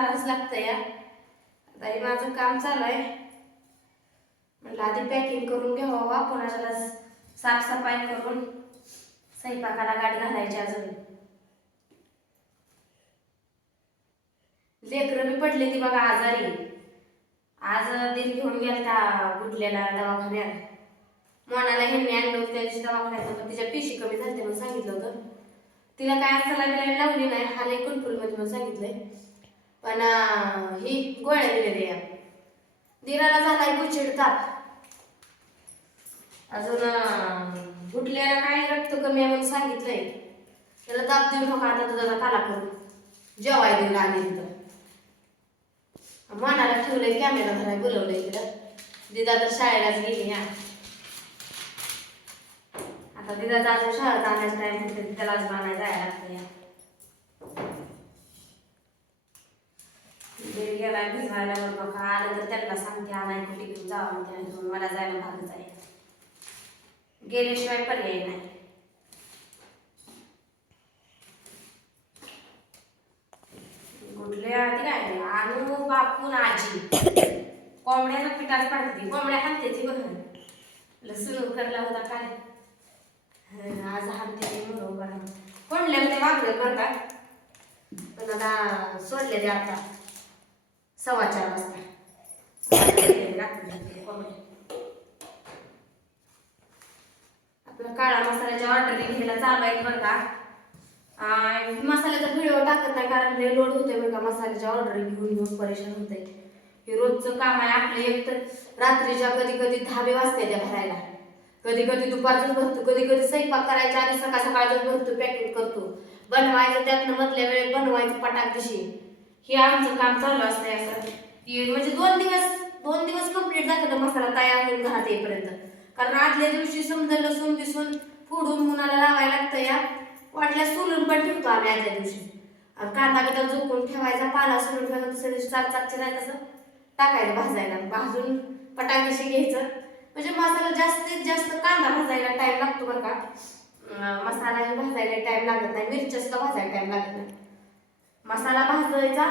करावंच लागतं या. आता हे माझं काम चालू आहे. म्हटलं आधी पॅकिंग करून घ्यावं, आपण त्याला साफसफाई करून स्वयंपाकाला गाठ घालायची. अजून लेकरं बी पडले ती बघा आजारी. आज दिन घेऊन गेलता गुडल्याला दवाखान्यात. मोनाला ह्यांनी आणलं होतं त्या दिवशी दवाखान्यात, पण तिच्या पिशी कमी झाली म्हणून सांगितलं होतं. तिला काय सलाईन लावली नाही, हाले कंट्रोलमध्ये म्हणून सांगितलंय. पण ही गोळ्या दिलेल्या. दिराला झालाय कुचिड ताप. अजून गुडल्याला काय रक्त कमी आहे म्हणून सांगितलंय. त्याला ताप देऊ नका, आता तुझा काला करून जेवाय देऊन आली तिथं. मनाला ठेवलंय, कॅमेरा धराय बोलवलंय तिला. दिदा तर शाळेलाच गेली. ह्या आता दिदाचा अजून शाळेत जाण्याचा टाइम होते, त्यालाच बाणाय जायला लागतं. या गेला भिजवायला बघा, आलं तर त्यांना सांगते आणाय कुठे घेऊन जावं म्हणते. मला जायला भागच आहे, गेल्याशिवाय पर्याय नाही. कुठले आधी काय आणू बापून आजी कोंबड्याला पिठाच पाडते. कोंबड्या हाणते ती बघा. लसूण करला होता काय आज हाणते बरोबर. कोंडल्या ते वागले बरं का, पण आता सोडले ते आता 4:15 वाजता. आपला काळा मसाल्याच्या ऑर्डर घ्यायला चालू आहे बरं का. मसाल्याचा व्हिडिओ टाकत नाही कारण लय लोड होतोय बरं का. मसाल्याच्या ऑर्डर घेऊन परेशान होतंय. हे रोजचं काम आहे आपलं. एक तर रात्रीच्या कधी कधी 10 वाजते त्या भरायला, कधी कधी दुपारच भरतो, कधी कधी स्वयंपाक करायच्या आधी सकाळ सकाळच भरतो, पॅकिंग करतो, बनवायचं त्यातनं मधल्या वेळेत बनवायचं पटाक दिशी. हे आमचं काम चालू असतंय असं. म्हणजे 2 दिवस कंप्लीट जातात मसाला तयार होऊन घरात येईपर्यंत. कारण आदल्या दिवशी समजा लसूण बिसून फोडून मुनाला लावायला लागतं. या वाटल्या सोलून पण ठेवतो आम्ही आदल्या दिवशी. कांदा बिदा झोपून ठेवायचा, पाला सोलून ठेवायचा, दुसऱ्या दिवशी 4 नाही तसं टाकायचं भाजायला. भाजून पटाकेशी घ्यायचं. म्हणजे मसाला जास्तीत जास्त कांदा भाजायला टाइम लागतो बरं का. मसाला भाजायला टाइम लागत नाही, मिरच्या सुद्धा भाजायला टाइम लागत नाही. मसाला भाजायचा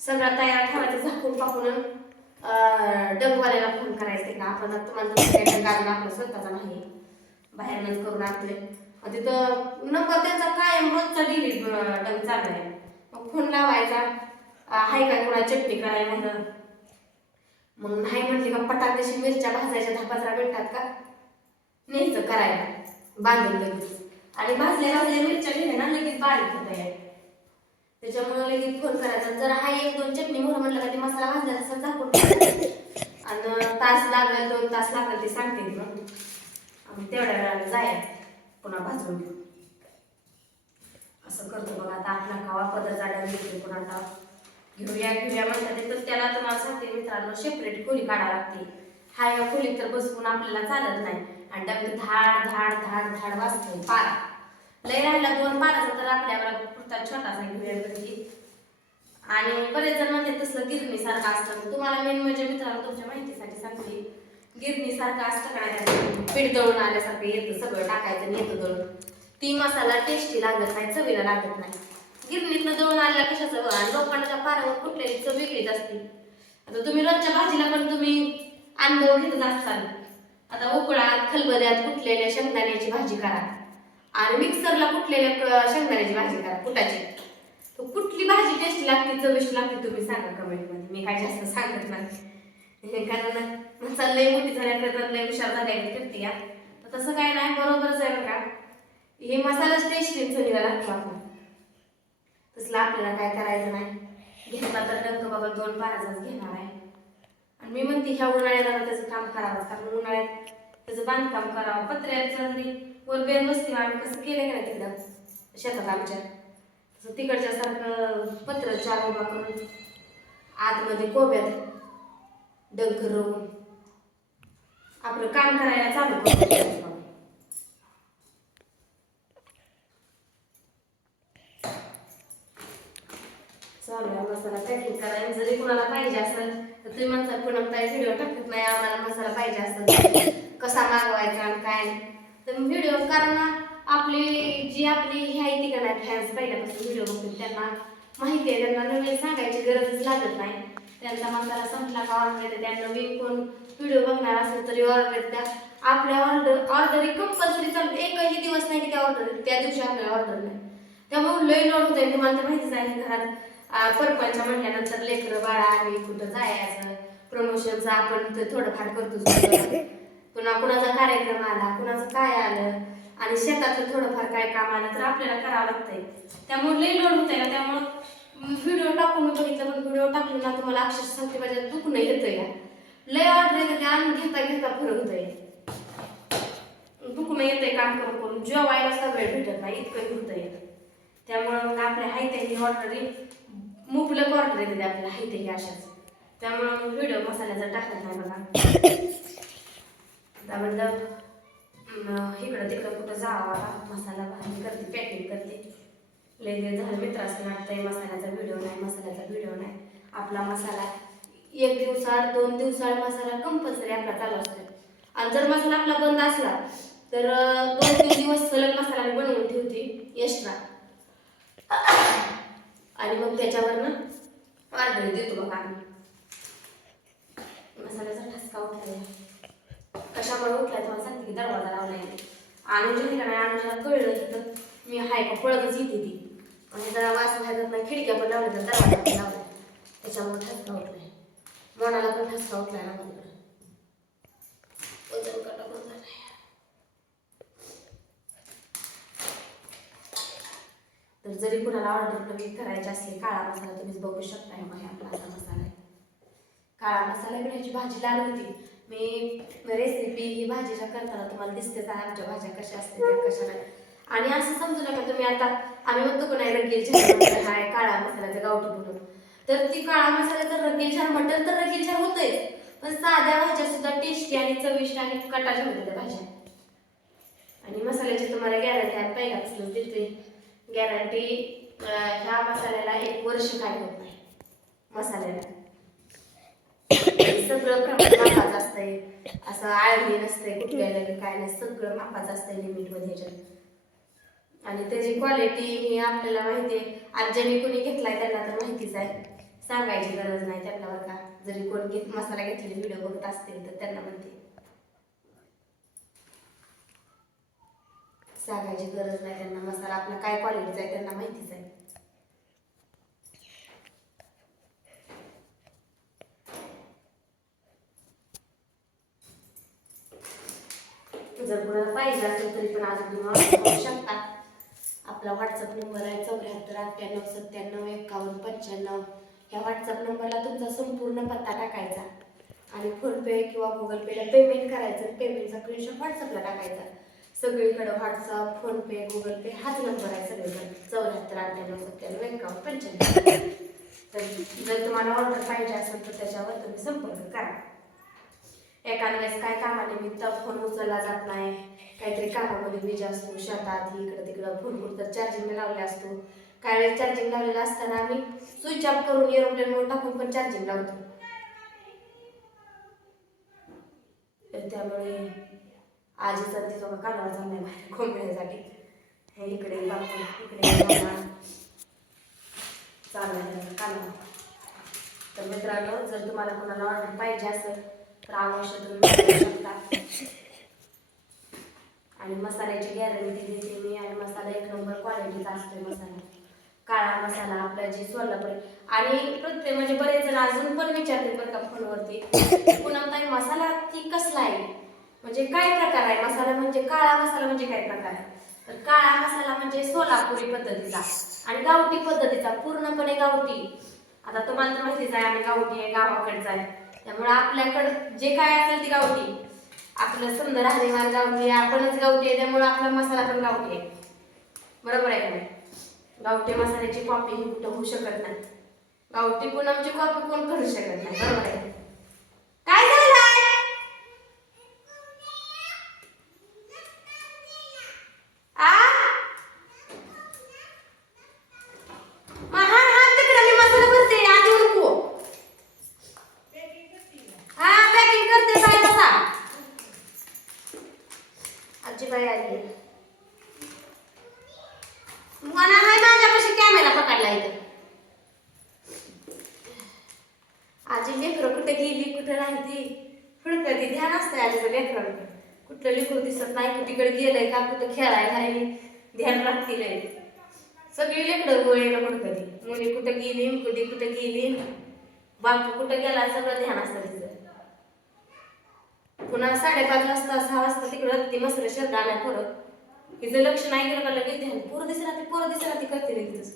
सगळा तयार ठेवायचा झाकून पाकून. डबवाल्याला फोन करायचं का आपण तुम्हाला कारण आपलं स्वतःचा नाही, बाहेरनच करून आणतोय. तिथं नंबर त्यांचा कायम रोजचा डिलीट डब चालू आहे. मग फोन लावायचा, हाय काय कोणा चटणी कराय म्हणून. मग नाही म्हटली का पटाकेशी मिरच्या भाजायच्या 10-15 मिनिटात का न्यायचं करायला बांधून लगेच. आणि भाजल्या मिरच्या घेणे ना लगेच बारीक होत आहे. त्याच्यामुळे लगेच फोन करायचा. जर हा 1-2 चटणी म्हणून म्हटलं का ते मसाला भाजला तसं झाकून आणि तास लागेल 2 तास लागेल ते सांगते मग तेवढ्या वेळाला जायचं पुन्हा भाजून घेऊ. असं करतो बघा. आता आपला खावा पदर जाड्या घेतो पुन्हा आता घेऊया म्हणतात. तर त्याला तुम्हाला सांगते मित्रांनो, सेपरेट खोली काढावी लागते. हा या खोलीत तर बसवून आपल्याला चालत नाही. आणि डबल धाड धाड धाड धाड वाजतोय पारा. लय राहिला 2 पाराचा तर आपल्याला पुरता छोटासा घेऊया घरी. आणि बरेच जण म्हणतात तसलं गिरणी सारखं असतं. तुम्हाला मेन म्हणजे मित्रांनो तुमच्या माहितीसाठी सांगते, गिरणी सारखं असतं का नाही, पीठ दळून आल्यासारखं येतं, सगळं टाकायचं येतं दळून. ती मसाला टेस्टी लागत नाही, चवीला लागत नाही. गिरणीतनं दळून आल्या कशाचं बघा, लोखंडाच्या पारावर कुठल्याची चव वेगळीच असते. आता तुम्ही रोजच्या भाजीला पण तुम्ही अंदावर घेतच असाल. आता उकळात खलबद्यात कुटलेल्या शेंगदाण्याची भाजी करा आणि मिक्सरला कुटलेल्या शेंगदाण्याची भाजी करा कुटाची. तर कुठली भाजी टेस्टी लागते, चविष्ट लागते तुम्ही सांगा कमेंटमध्ये. मी काय जास्त सांगत नाही कारण मसाला लई मोठी झाल्यानंतर लई हुशार झाल्याने करते या. तसं काय नाही, बरोबरच आहे बघा. हे मसालाच टेस्टी चवीला लागतो आपण. तसलं आपल्याला काय करायचं नाही. घेतला तर डंक बाबा 2 पाराचाच घेणार आहे. आणि मी म्हणते ह्या उन्हाळ्याला त्याचं काम करावं, कारण उन्हाळ्यात त्याचं बांधकाम करावं. पत्र्याचं वर बेल बसते आम्ही कसं केलं का तिकडं शेतात आमच्या, तसं तिकडच्या सारखं पत्र 4 उभा करून आतमध्ये कोब्यात डंक रवून आपलं काम करायला चालू करतो. चालू आहे मसाला पॅकिंग करायला. जरी कुणाला पाहिजे असेल तर तुम्ही म्हणतात पूनम ताई व्हिडिओ टाकत नाही, आम्हाला मसाला पाहिजे असेल कसा मागवायचा आणि काय, तर व्हिडिओ कारण आपली जी आपली ही आहे ती का नाही फॅन्स पहिल्यापासून व्हिडिओ बघतील त्यांना माहिती आहे त्यांना, नवीन सांगायची गरजच लागत नाही. त्यांचा मसाला संपला का ऑर्डर येते. त्यांना कोण व्हिडिओ बघणार असेल तरी ऑर्डर द्या. आपल्या ऑर्डरी कंपल्सरी चालू, एकही दिवस नाही की त्या ऑर्डर त्या दिवशी आपल्याला ऑर्डर नाही. त्यामुळे लई लोड होते. तुम्हाला तर माहितीच आहे घरात परपंच म्हटल्यानंतर लेकरं बाळा आली, कुठं जायचं, प्रमोशनचं आपण ते थोडंफार करतो. पुन्हा कुणाचा कार्यक्रम आला, कुणाचं काय आलं, आणि शेतातलं थोडंफार काय काम आलं तर आपल्याला करावं लागतंय. त्यामुळे लई लोड होतंय ना. त्यामुळं व्हिडिओ टाकून मी बघितलं, पण व्हिडिओ टाकले ना तुम्हाला अक्षरशः सांगते माझ्या दुखणं येतं या. लय ऑर्डर येते आणि घेता घेता फरक होतंय, दुखणं येतंय काम करून करून, जेवायला सुद्धा वेळ भेटत नाही, इतकं होतंय. त्यामुळं मग आपल्या हायत्याही ऑर्डरी मुबलक ऑर्डर येते आपल्याला हायत्याही अशाच. त्यामुळं व्हिडिओ मसाल्याचा टाकत नाही बघा. त्याबद्दल इकडं तिकडं कुठं जावा मसाला भाजी करते, पॅकिंग करते. लय दिवस झालं मित्रांनी वाटतंय मसाल्याचा व्हिडिओ नाही, मसाल्याचा व्हिडिओ नाही. आपला मसाला 1 दिवसाआड 2 दिवसाआड मसाला कंपल्सरी आपला चालू असतो. आणि जर मसाला आपला बंद असला तर 2-3 दिवस सलग मसाला मी बनवून ठेवते एक्स्ट्रा, आणि मग त्याच्यावरनं ऑर्डर देतो बघा आम्ही. मसाल्याचा ठसका उठलाय. कशामुळे उठलाय तुम्हाला सांगते की दरवाजा लावलाय. अनुजा नाही, अनुजाला कळलं तर मी हाय का पळतच येते ती, आणि जरा वास व्हायचा नाही. खिडक्या पण लावल्या तर दरवाजा पण लावलाय, त्याच्यामुळे ठसका उठलाय. मनाला पण ठसका उठलाय ना माझ्याकडे. वजन काटा पण झालाय. तर जरी कुणाला ऑर्डर नवीन करायची असली, काळा मसाला तुम्ही बघू शकता. हे बघा आपला असा मसाला आहे. काळा मसाला ह्याची भाजी लाल होती. मी रेसिपी ही भाजीच्या करताना तुम्हाला दिसतेच आहे आमच्या भाज्या कशा असते त्या कशा नाही. आणि असं समजू नका तुम्ही आता आम्ही म्हणतो की नाही रगेल झार हाय काळा मसाल्याचं गावठी म्हणून, तर ती काळा मसाल्याचं रगेल झार म्हटलं तर रगेल झार होतंय. पण साध्या भाज्या सुद्धा टेस्टी आणि चविष्ट आणि कटाच्या होत्या त्या भाज्या. आणि मसाल्याची तुम्हाला गॅरंटी आहे, पहिल्यापासून देते गॅरंटी. ह्या मसाल्याला 1 वर्ष काय होत नाही मसाल्याला. सगळं प्रमाण मापाचं असतंय, असं आळणी नसतंय कुठल्याला काय नाही, सगळं मापाचं असतंय लिमिटमध्ये ह्याच्यात. आणि त्याची क्वालिटी ही आपल्याला माहिती आहे. आज ज्यांनी कोणी घेतलाय त्यांना तर माहितीच आहे, सांगायची गरज नाही त्यांना बरं का. जरी कोण मसाला घेतलेले व्हिडिओ बघत असतील तर त्यांना म्हणते, सांगायची गरज नाही त्यांना. मसाला आपला काय क्वालिटीचा आहे त्यांना माहितीच आहे. जर कोणाला पाहिजे असेल तरी पण अजून तुम्ही ऑर्डर करू शकता. आपला व्हॉट्सअप नंबर आहे 7498975195. या व्हॉट्सअप नंबरला तुमचा संपूर्ण पत्ता टाकायचा आणि फोनपे किंवा गुगल पेला पेमेंट करायचं. पेमेंटचा स्क्रीनशॉट व्हॉट्सअपला टाकायचा. सगळीकडे व्हॉट्सअप, फोनपे, गुगल पे हाच नंबर आहे सगळीकडे 7498975195. तर जर तुम्हाला ऑर्डर पाहिजे असेल तर त्याच्यावर तुम्ही संपर्क करा. एखाद्या वेळेस काय कामानिमित्त फोन उचलला जात नाही, काहीतरी कामामध्ये बिजी असतो, शेतात इकडं तिकडं फोन तर चार्जिंग लावले असतो. काही वेळेस चार्जिंग लावलेला असताना आम्ही स्विच ऑफ करून एरोप्लेन मोड टाकून पण चार्जिंग लावतो. त्यामुळे आजीचा तिचा कालवा चाललाय बाहेर कोंबड्यासाठी. हे इकडे बापू इकडे चाललाय कालवा. तर मित्रांनो, जर तुम्हाला कोणाला ऑर्डर पाहिजे असेल तर अवश्य तुम्ही करू शकता. आणि मसाल्याची गॅरंटी देते मी. आणि मसाला 1 नंबर क्वालिटीचा असतोय मसाला. काळा मसाला आपला जी सोलापुरी. आणि प्रत्येक म्हणजे बरेच जण अजून पण विचारते बरं का फोनवरती, पुनमताई मसाला ती कसला आहे, म्हणजे काय प्रकार आहे मसाला, म्हणजे काळा मसाला म्हणजे काय प्रकार आहे. तर काळा मसाला म्हणजे सोलापुरी पद्धतीचा आणि गावठी पद्धतीचा, पूर्णपणे गावठी. आता तुम्हाला तर माहितीच आहे आम्ही गावठी आहे, गावाकडचा आहे. त्यामुळे आपल्याकडं जे काय असेल ती गावठी. आपलं समजा राहणीमान गावठी, आपणच गावठी आहे, त्यामुळे आपला मसाला पण गावठी आहे. बरोबर आहे का नाही. गावठी मसाल्याची कॉपी ही कुठं होऊ शकत नाही. गावठी पूनमची कॉपी कोण करू शकत नाही. बरोबर आहे. काय झालंय आ महान हात तिकडे मी मसाला भरते आधी नको. हा पॅकिंग करते काय बसा. आजी बाई आली. मला हाय माझ्यापाशी कॅमेरा पकडला इथं. आजी लेकरं कुठे गेली कुठे नाही ती कधी ध्यान असतंय आजीचं लेकरांकडे. कुठलं लेकरू दिसत नाही, कुठीकडे गेलंय का, कुठं खेळायला नाही ध्यान राखतील. सगळी लेकरं गोळीला कधी मुली कुठं गेली, कुठे कुठं गेली, बापू कुठं गेला, सगळं ध्यान असतं तिचं. पुन्हा 5:30 वाजता 6 वाजता तिकडं ती मसर शर्ट आणाय परत तिचं लक्ष नाही गेलं का लगेच ध्यान पोरं दिसला ती करते लगेच.